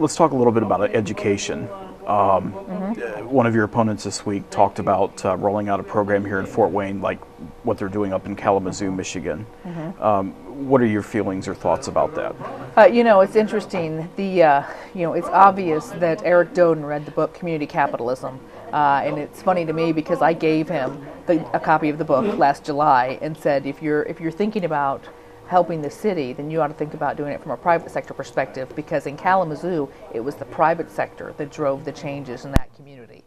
let's talk a little bit about education. One of your opponents this week talked about rolling out a program here in Fort Wayne, like what they're doing up in Kalamazoo, Michigan. What are your feelings or thoughts about that? It's interesting. It's obvious that Eric Doden read the book Community Capitalism, and it's funny to me because I gave him a copy of the book last July and said, if you're thinking about helping the city, then you ought to think about doing it from a private sector perspective, because in Kalamazoo, it was the private sector that drove the changes in that community.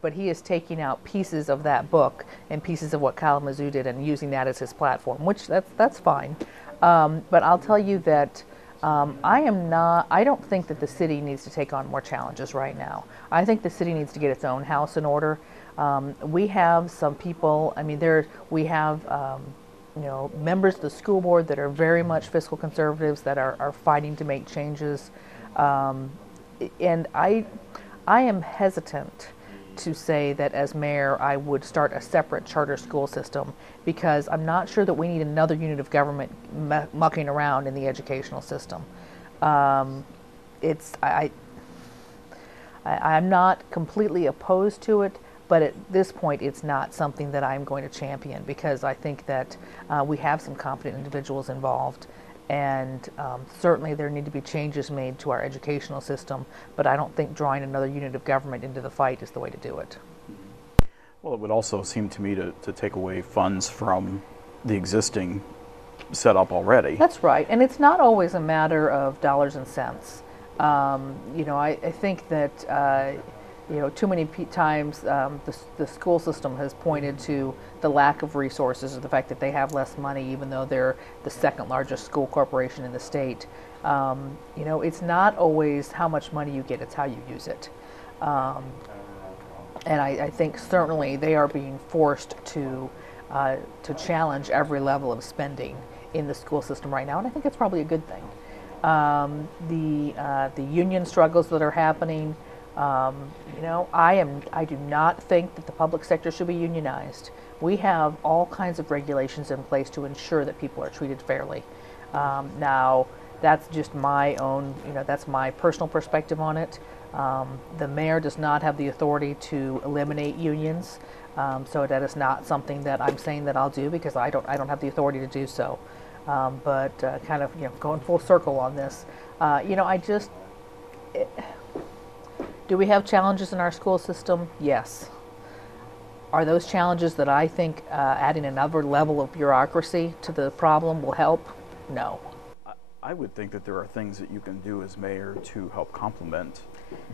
But he is taking out pieces of that book and pieces of what Kalamazoo did and using that as his platform, which that's fine. But I'll tell you that I don't think that the city needs to take on more challenges right now. I think the city needs to get its own house in order. We have some people, we have members of the school board that are very much fiscal conservatives that are fighting to make changes. And I am hesitant to say that as mayor I would start a separate charter school system, because I'm not sure that we need another unit of government mucking around in the educational system. I'm not completely opposed to it, but at this point it's not something that I'm going to champion, because I think that we have some competent individuals involved, and certainly there need to be changes made to our educational system, but I don't think drawing another unit of government into the fight is the way to do it. Well, it would also seem to me to take away funds from the existing setup already. That's right, and it's not always a matter of dollars and cents. I think that too many times the school system has pointed to the lack of resources or the fact that they have less money, even though they're the second largest school corporation in the state. It's not always how much money you get, it's how you use it. And I think certainly they are being forced to challenge every level of spending in the school system right now, and I think it's probably a good thing. The union struggles that are happening, I do not think that the public sector should be unionized. We have all kinds of regulations in place to ensure that people are treated fairly. Now, that's just my own, that's my personal perspective on it. The mayor does not have the authority to eliminate unions, so that is not something that I'm saying that I'll do, because I don't have the authority to do so. But kind of going full circle on this, do we have challenges in our school system? Yes. Are those challenges that I think adding another level of bureaucracy to the problem will help? No. I would think that there are things that you can do as mayor to help complement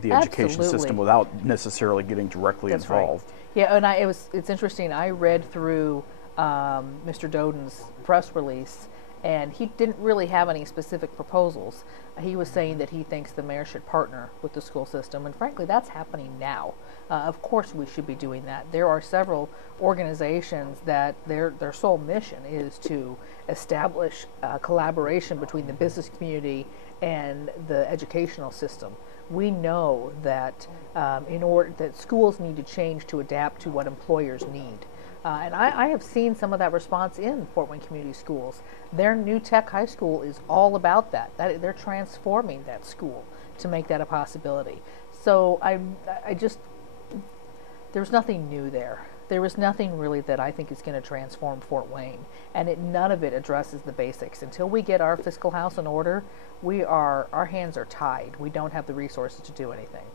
the Absolutely. education system without necessarily getting directly That's involved. Right. Yeah, and it's interesting. I read through Mr. Doden's press release, and he didn't really have any specific proposals. He was saying that he thinks the mayor should partner with the school system, and frankly, that's happening now. Of course we should be doing that. There are several organizations that their sole mission is to establish collaboration between the business community and the educational system. We know that in order that schools need to change to adapt to what employers need. And I have seen some of that response in Fort Wayne Community Schools. Their new tech high school is all about that. They're transforming that school to make that a possibility. So there's nothing new there. There is nothing really that I think is going to transform Fort Wayne, and none of it addresses the basics. Until we get our fiscal house in order, our hands are tied. We don't have the resources to do anything.